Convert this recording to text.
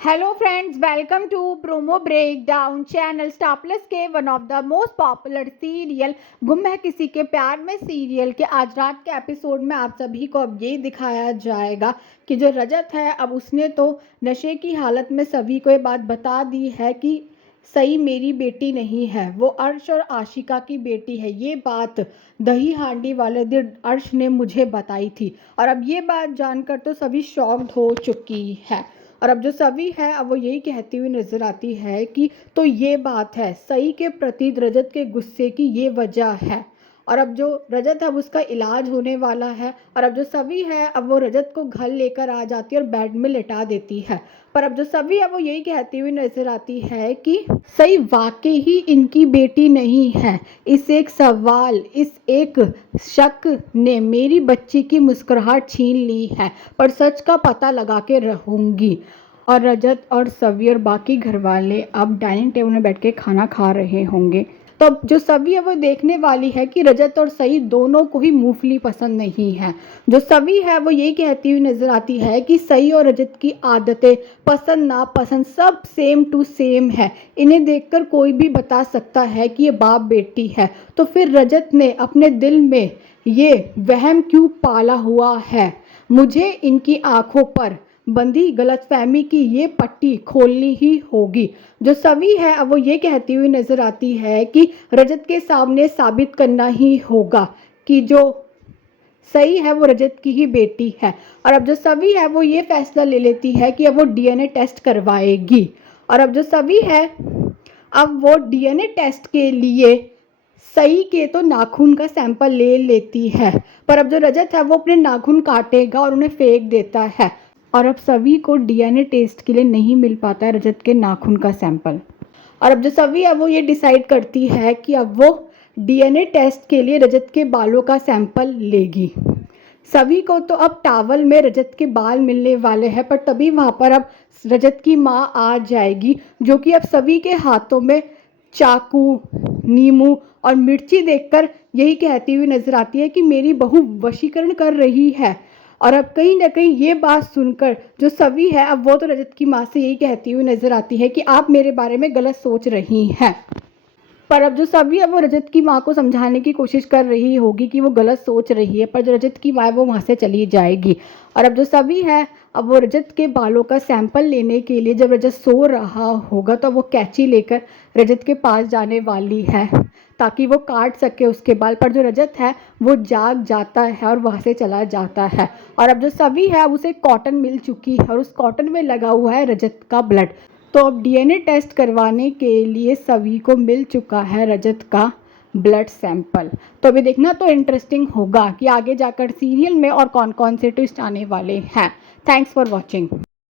Hello friends, welcome to promo breakdown channel. Star Plus के one of the most popular serial गुम है किसी के प्यार में सीरियल के आज रात के एपिसोड में आप सभी को अब ये दिखाया जाएगा कि जो रजत है अब उसने तो नशे की हालत में सभी को ये बात बता दी है कि सही मेरी बेटी नहीं है, वो अर्श और आशिका की बेटी है। ये बात दही हांडी वाले दिन अर्श ने मुझे बताई थी और अब ये बात जानकर तो सभी शॉक्ड हो चुकी है। और अब जो सभी है अब वो यही कहती हुई नजर आती है कि तो ये बात है, सई के प्रति रजत के गुस्से की ये वजह है। और अब जो रजत है अब उसका इलाज होने वाला है। और अब जो सभी है अब वो रजत को घर लेकर आ जाती है और बेड में लिटा देती है। पर अब जो सभी है वो यही कहती हुई नजर आती है कि सई वाकई ही इनकी बेटी नहीं है। इस एक सवाल, इस एक शक ने मेरी बच्ची की मुस्कुराहट छीन ली है, पर सच का पता लगा के रहूंगी। और रजत और सभी और बाकी घर वाले अब डाइनिंग टेबल में बैठ के खाना खा रहे होंगे। तो जो सभी है वो देखने वाली है कि रजत और सई दोनों को ही मूंगफली पसंद नहीं है। जो सभी है वो यही कहती हुई नजर आती है कि सई और रजत की आदतें, पसंद नापसंद सब सेम टू सेम है। इन्हें देखकर कोई भी बता सकता है कि ये बाप बेटी है। तो फिर रजत ने अपने दिल में ये वहम क्यों पाला हुआ है? मुझे इनकी आंखों पर बंधी गलतफहमी की ये पट्टी खोलनी ही होगी। जो सभी है अब वो ये कहती हुई नजर आती है कि रजत के सामने साबित करना ही होगा कि जो सही है वो रजत की ही बेटी है। और अब जो सभी है वो ये फैसला ले लेती है कि अब वो डीएनए टेस्ट करवाएगी। और अब जो सभी है अब वो डीएनए टेस्ट के लिए सही के तो नाखून का सैंपल ले लेती है। पर अब जो रजत है वो अपने नाखून काटेगा और उन्हें फेंक देता है। और अब सभी को डीएनए टेस्ट के लिए नहीं मिल पाता है रजत के नाखून का सैंपल। और अब जो सभी है वो ये डिसाइड करती है कि अब वो डीएनए टेस्ट के लिए रजत के बालों का सैंपल लेगी। सभी को तो अब टावल में रजत के बाल मिलने वाले हैं, पर तभी वहाँ पर अब रजत की माँ आ जाएगी, जो कि अब सभी के हाथों में चाकू, नींबू और मिर्ची देखकर यही कहती हुई नजर आती है कि मेरी बहू वशीकरण कर रही है। और अब कहीं ना कहीं ये बात सुनकर जो सभी है अब वो तो रजत की माँ से यही कहती हुई नजर आती है कि आप मेरे बारे में गलत सोच रही हैं। पर अब जो सभी है वो रजत की माँ को समझाने की कोशिश कर रही होगी कि वो गलत सोच रही है, पर जो रजत की माँ है वो वहाँ से चली जाएगी। और अब जो सभी है अब वो रजत के बालों का सैंपल लेने के लिए जब रजत सो रहा होगा तो वो कैंची लेकर रजत के पास जाने वाली है ताकि वो काट सके उसके बाल। पर जो रजत है वो जाग जाता है और वहाँ से चला जाता है। और अब जो सभी है अब उसे कॉटन मिल चुकी है और उस कॉटन में लगा हुआ है रजत का ब्लड। तो अब डीएनए टेस्ट करवाने के लिए सभी को मिल चुका है रजत का ब्लड सैंपल। तो अभी देखना तो इंटरेस्टिंग होगा कि आगे जाकर सीरियल में और कौन कौन से ट्विस्ट आने वाले हैं। Thanks for watching.